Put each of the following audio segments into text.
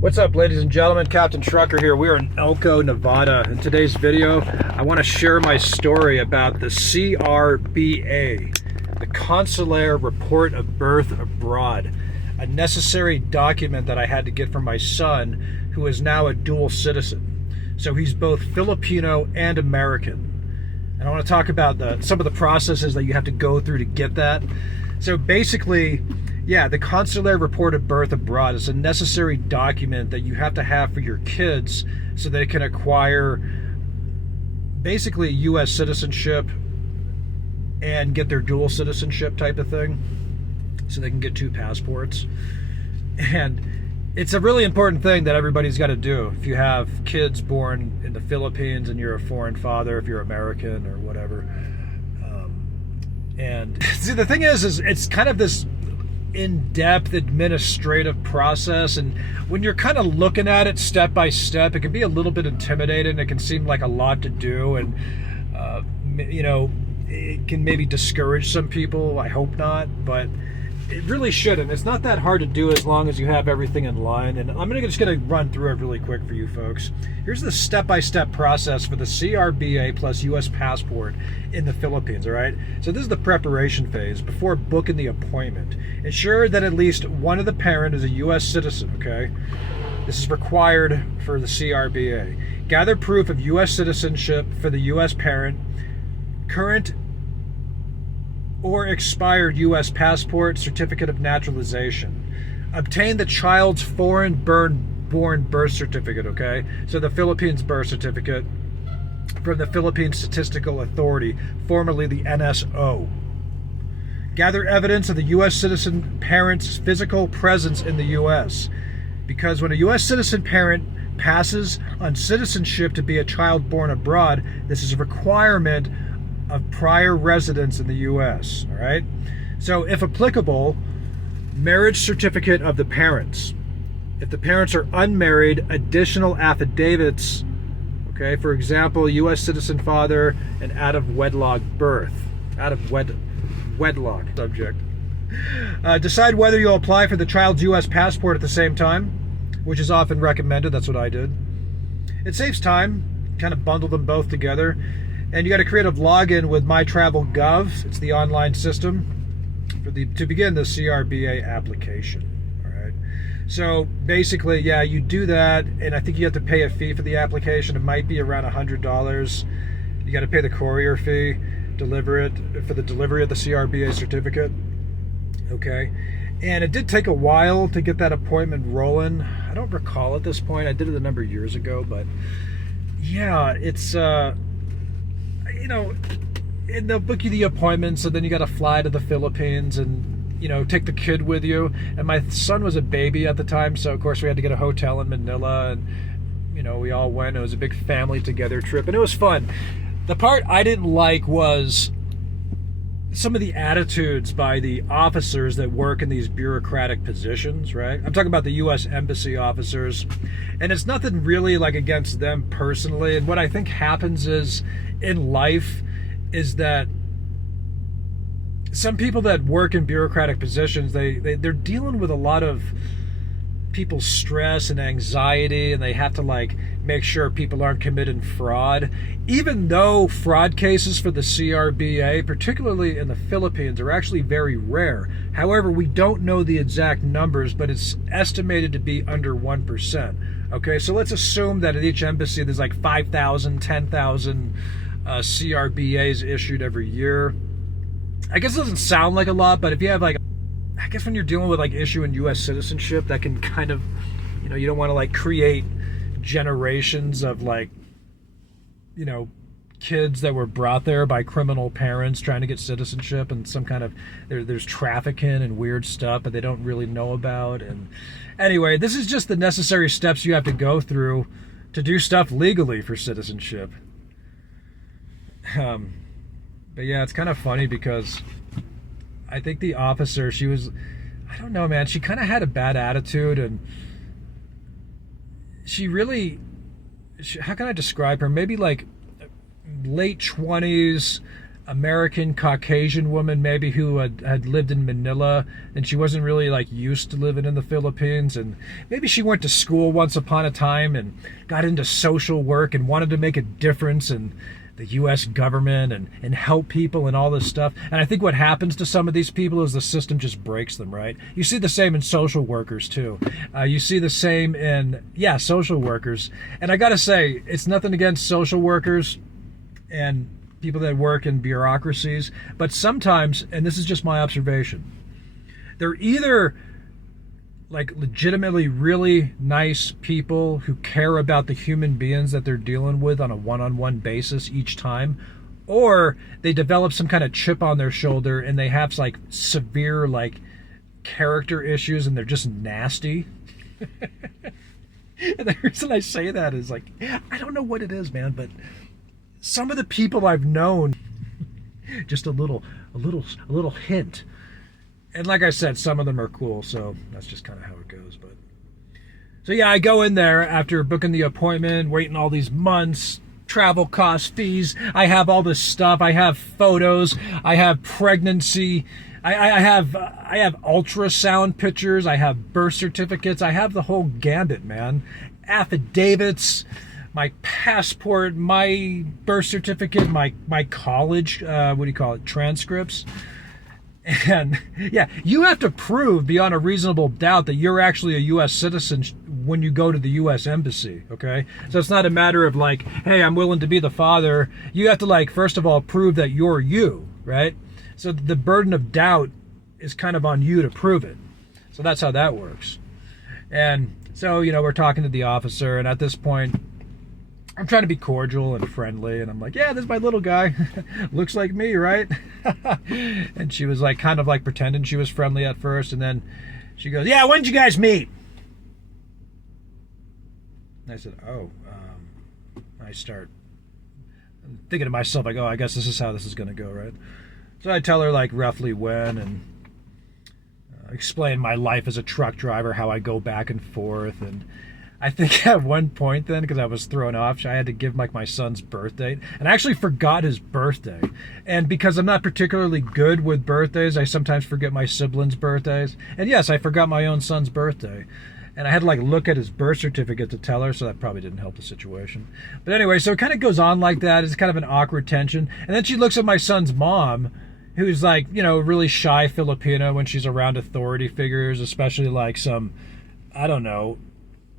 What's up, ladies and gentlemen? Captain Trucker here. We are in Elko, Nevada. In today's video, I want to share my story about the CRBA, the Consular Report of Birth Abroad, a necessary document that I had to get from my son, who is now a dual citizen. So he's both Filipino and American. And I want to talk about some of the processes that you have to go through to get that. So basically, yeah, the Consular Report of Birth Abroad is a necessary document that you have to have for your kids so they can acquire basically U.S. citizenship and get their dual citizenship type of thing, so they can get 2 passports. And it's a really important thing that everybody's got to do. If you have kids born in the Philippines and you're a foreign father, if you're American or whatever. And see, the thing is it's kind of this in-depth administrative process, and when you're kind of looking at it step by step, it can be a little bit intimidating. It can seem like a lot to do, and it can maybe discourage some people. I hope not, but it really shouldn't. It's not that hard to do as long as you have everything in line. And I'm just going to run through it really quick for you folks. Here's the step-by-step process for the CRBA plus U.S. passport in the Philippines, all right? So this is the preparation phase before booking the appointment. Ensure that at least one of the parent is a U.S. citizen, okay? This is required for the CRBA. Gather proof of U.S. citizenship for the U.S. parent, current or expired U.S. passport, certificate of naturalization. Obtain the child's foreign-born birth certificate, okay? So the Philippines birth certificate from the Philippine Statistical Authority, formerly the NSO. Gather evidence of the U.S. citizen parent's physical presence in the U.S. Because when a U.S. citizen parent passes on citizenship to be a child born abroad, this is a requirement of prior residence in the U.S., all right? So if applicable, marriage certificate of the parents. If the parents are unmarried, additional affidavits, okay? For example, U.S. citizen father and out of wedlock birth. Out of wedlock subject. Decide whether you'll apply for the child's U.S. passport at the same time, which is often recommended. That's what I did. It saves time, kind of bundle them both together. And you got to create a login with MyTravelGov. It's the online system to begin the CRBA application. All right. So basically, yeah, you do that, and I think you have to pay a fee for the application. It might be around $100. You got to pay the courier fee, for the delivery of the CRBA certificate. Okay. And it did take a while to get that appointment rolling. I don't recall at this point. I did it a number of years ago, but yeah, it's and they'll book you the appointment, so then you got to fly to the Philippines and, take the kid with you. And my son was a baby at the time, so of course we had to get a hotel in Manila, and, we all went. It was a big family together trip, and it was fun. The part I didn't like was some of the attitudes by the officers that work in these bureaucratic positions, right? I'm talking about the U.S. Embassy officers, and it's nothing really like against them personally. And what I think happens is in life is that some people that work in bureaucratic positions, they're dealing with a lot of people's stress and anxiety, and they have to make sure people aren't committing fraud. Even though fraud cases for the CRBA, particularly in the Philippines, are actually very rare. However, we don't know the exact numbers, but it's estimated to be under 1%. Okay, so let's assume that at each embassy there's 5,000, 10,000 CRBAs issued every year. I guess it doesn't sound like a lot, but if you have I guess when you're dealing with issuing U.S. citizenship, that can kind of, you don't want to create generations of kids that were brought there by criminal parents trying to get citizenship, and some kind of there's trafficking and weird stuff that they don't really know about. And anyway, this is just the necessary steps you have to go through to do stuff legally for citizenship. But yeah, it's kind of funny because I think the officer, I don't know, man, she kind of had a bad attitude, and she really, how can I describe her? Maybe late 20s, American Caucasian woman maybe who had lived in Manila, and she wasn't really like used to living in the Philippines, and maybe she went to school once upon a time and got into social work and wanted to make a difference in the U.S. government and help people and all this stuff. And I think what happens to some of these people is the system just breaks them, right? You see the same in social workers too. You see the same in, social workers. And I gotta say, it's nothing against social workers and people that work in bureaucracies, but sometimes, and this is just my observation, they're either like legitimately really nice people who care about the human beings that they're dealing with on a one-on-one basis each time, or they develop some kind of chip on their shoulder and they have like severe like character issues and they're just nasty. And the reason I say that is like, I don't know what it is, man, but some of the people I've known, just a little hint. And like I said, some of them are cool, so that's just kind of how it goes. But so yeah, I go in there after booking the appointment, waiting all these months, travel costs, fees. I have all this stuff. I have photos. I have pregnancy. I have ultrasound pictures. I have birth certificates. I have the whole gambit, man. Affidavits, my passport, my birth certificate, my college, transcripts. And yeah, you have to prove beyond a reasonable doubt that you're actually a U.S. citizen when you go to the U.S. embassy, okay? So it's not a matter of like, hey, I'm willing to be the father. You have to like, first of all, prove that you're you, right? So the burden of doubt is kind of on you to prove it. So that's how that works. And so, we're talking to the officer, and at this point, I'm trying to be cordial and friendly, and I'm like, yeah, this is my little guy. Looks like me, right? And she was like, kind of like pretending she was friendly at first, and then she goes, yeah, when did you guys meet? And I said, I start thinking to myself, like, I guess this is how this is going to go, right? So I tell her like roughly when, and explain my life as a truck driver, how I go back and forth, and I think at one point then, because I was thrown off, I had to give like my son's birth date, and I actually forgot his birthday. And because I'm not particularly good with birthdays, I sometimes forget my siblings' birthdays. And yes, I forgot my own son's birthday. And I had to like look at his birth certificate to tell her, so that probably didn't help the situation. But anyway, so it kind of goes on like that. It's kind of an awkward tension. And then she looks at my son's mom, who's like, really shy Filipino when she's around authority figures, especially like some, I don't know,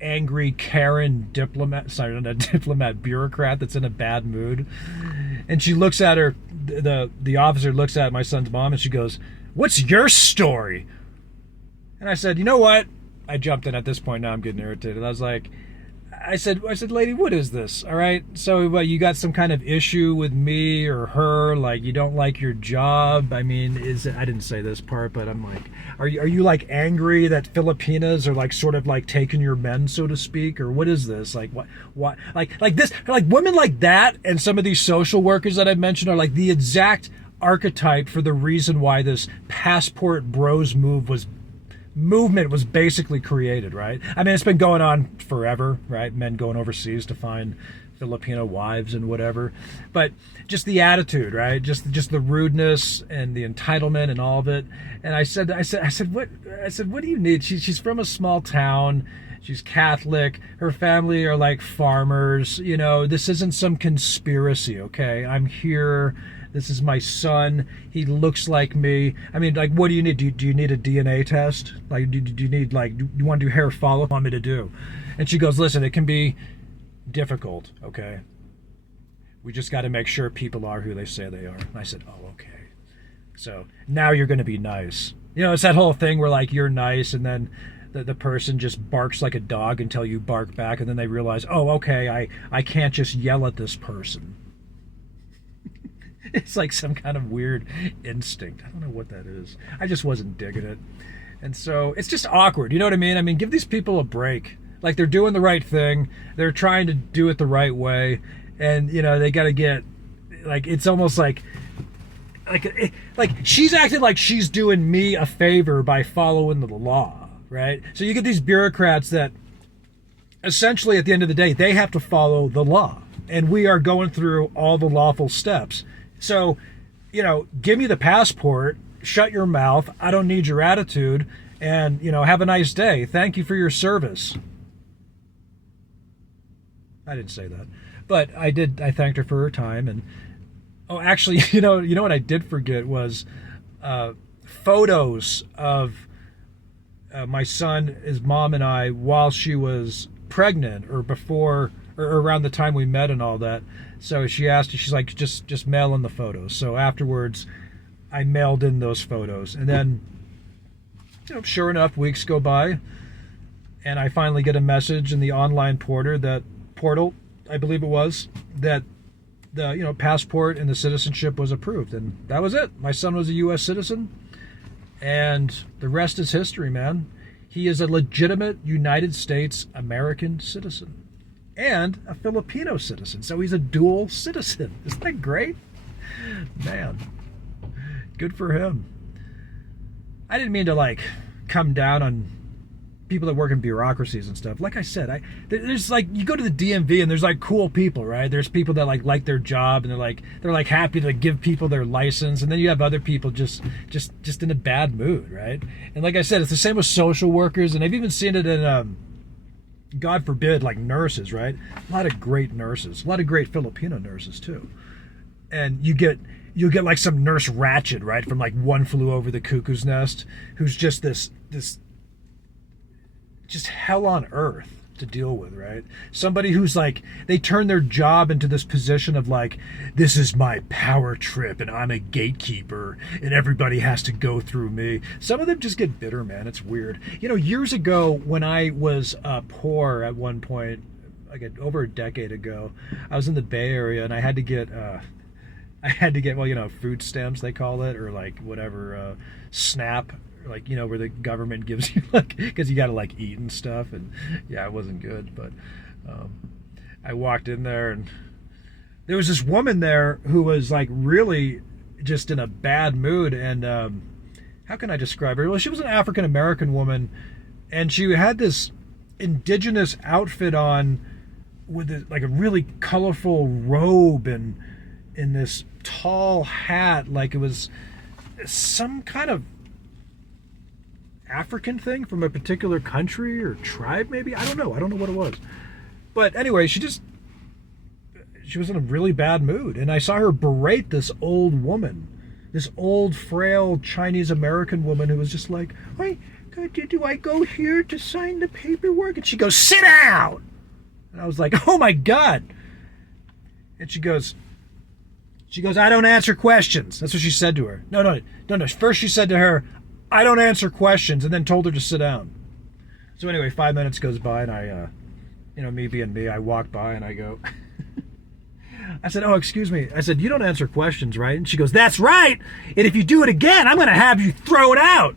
angry Karen bureaucrat that's in a bad mood. And she looks at her, the officer looks at my son's mom, and she goes, what's your story? And I said, you know what? I jumped in at this point. Now I'm getting irritated. I was like, I said, lady, what is this? All right. So you got some kind of issue with me or her? Like you don't like your job? I mean, I didn't say this part, but I'm like, are you like angry that Filipinas are like sort of like taking your men, so to speak? Or what is this? Like what, like this, like women like that. And some of these social workers that I mentioned are like the exact archetype for the reason why this passport bros movement was basically created, right? I mean, it's been going on forever, right? Men going overseas to find Filipino wives and whatever. But just the attitude, right? Just the rudeness and the entitlement and all of it. And I said, what do you need? She's from a small town. She's Catholic. Her family are like farmers. This isn't some conspiracy, okay? I'm here. This is my son. He looks like me. I mean, like, what do you need? Do you need a DNA test? Like, do you need, like, do you want to do hair follow-up? Want me to do? And she goes, listen, it can be difficult, okay? We just got to make sure people are who they say they are. And I said, oh, okay. So now you're going to be nice. It's that whole thing where, like, you're nice, and then the person just barks like a dog until you bark back, and then they realize, oh, okay, I can't just yell at this person. It's like some kind of weird instinct. I don't know what that is. I just wasn't digging it. And so it's just awkward. You know what I mean? I mean, give these people a break. Like, they're doing the right thing. They're trying to do it the right way. And, they got to get, like, it's almost like she's acting like she's doing me a favor by following the law, right? So you get these bureaucrats that essentially at the end of the day, they have to follow the law. And we are going through all the lawful steps. So give me the passport, shut your mouth, I don't need your attitude, and, have a nice day. Thank you for your service. I didn't say that. But I did. I thanked her for her time. And, oh, actually, what I did forget was photos of my son, his mom, and I while she was pregnant or before or around the time we met and all that. So she asked, she's like, just mail in the photos. So afterwards, I mailed in those photos. And then, sure enough, weeks go by, and I finally get a message in the online portal, I believe it was, that the passport and the citizenship was approved. And that was it. My son was a U.S. citizen, and the rest is history, man. He is a legitimate United States American citizen and a Filipino citizen. So he's a dual citizen. Isn't that great? Man, good for him. I didn't mean to come down on people that work in bureaucracies and stuff. Like I said, there's you go to the DMV and there's cool people, right? There's people that like their job and they're happy to give people their license, and then you have other people just in a bad mood, right? And like I said, it's the same with social workers, and I've even seen it in God forbid, nurses, right? A lot of great nurses, a lot of great Filipino nurses too. And you'll get some nurse ratchet, right, from One Flew Over the Cuckoo's Nest, who's just this just hell on earth to deal with, right? Somebody who's they turn their job into this position of this is my power trip and I'm a gatekeeper and everybody has to go through me. Some of them just get bitter, man. It's weird. Years ago when I was poor at one point, over a decade ago, I was in the Bay Area and I had to get food stamps, they call it, or whatever, SNAP, where the government gives you because you got to eat and stuff. And yeah, it wasn't good. But I walked in there and there was this woman there who was really just in a bad mood. And how can I describe her? Well, she was an African American woman, and she had this indigenous outfit on with a really colorful robe and in this tall hat, it was some kind of African thing from a particular country or tribe, maybe. I don't know what it was. But anyway, she was in a really bad mood, and I saw her berate this old woman, this old frail Chinese American woman who was just like, "Wait, do I go here to sign the paperwork?" And she goes, "Sit down." And I was like, "Oh my God." And she goes, "I don't answer questions." That's what she said to her. No. First she said to her, "I don't answer questions," and then told her to sit down. So anyway, 5 minutes goes by, and I, me being me, I walk by and I go, I said, "Oh, excuse me." I said, "You don't answer questions, right?" And she goes, "That's right. And if you do it again, I'm going to have you thrown out."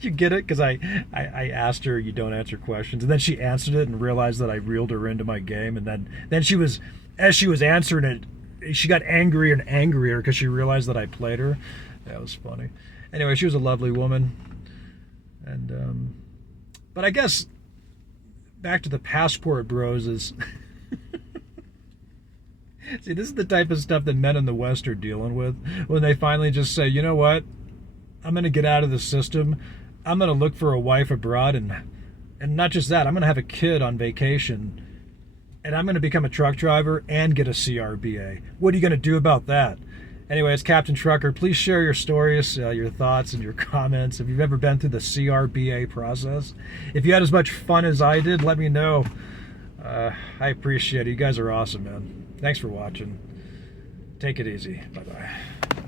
You get it? Because I asked her, "You don't answer questions." And then she answered it and realized that I reeled her into my game. And then she was, as she was answering it, she got angrier and angrier because she realized that I played her. That was funny. Anyway, she was a lovely woman. And, but I guess back to the passport bros is, see, this is the type of stuff that men in the West are dealing with when they finally just say, "You know what? I'm going to get out of the system. I'm going to look for a wife abroad, and not just that, I'm going to have a kid on vacation, and I'm going to become a truck driver and get a CRBA. What are you going to do about that?" Anyway, it's Captain Trucker. Please share your stories, your thoughts, and your comments. If you've ever been through the CRBA process, if you had as much fun as I did, let me know. I appreciate it. You guys are awesome, man. Thanks for watching. Take it easy. Bye-bye.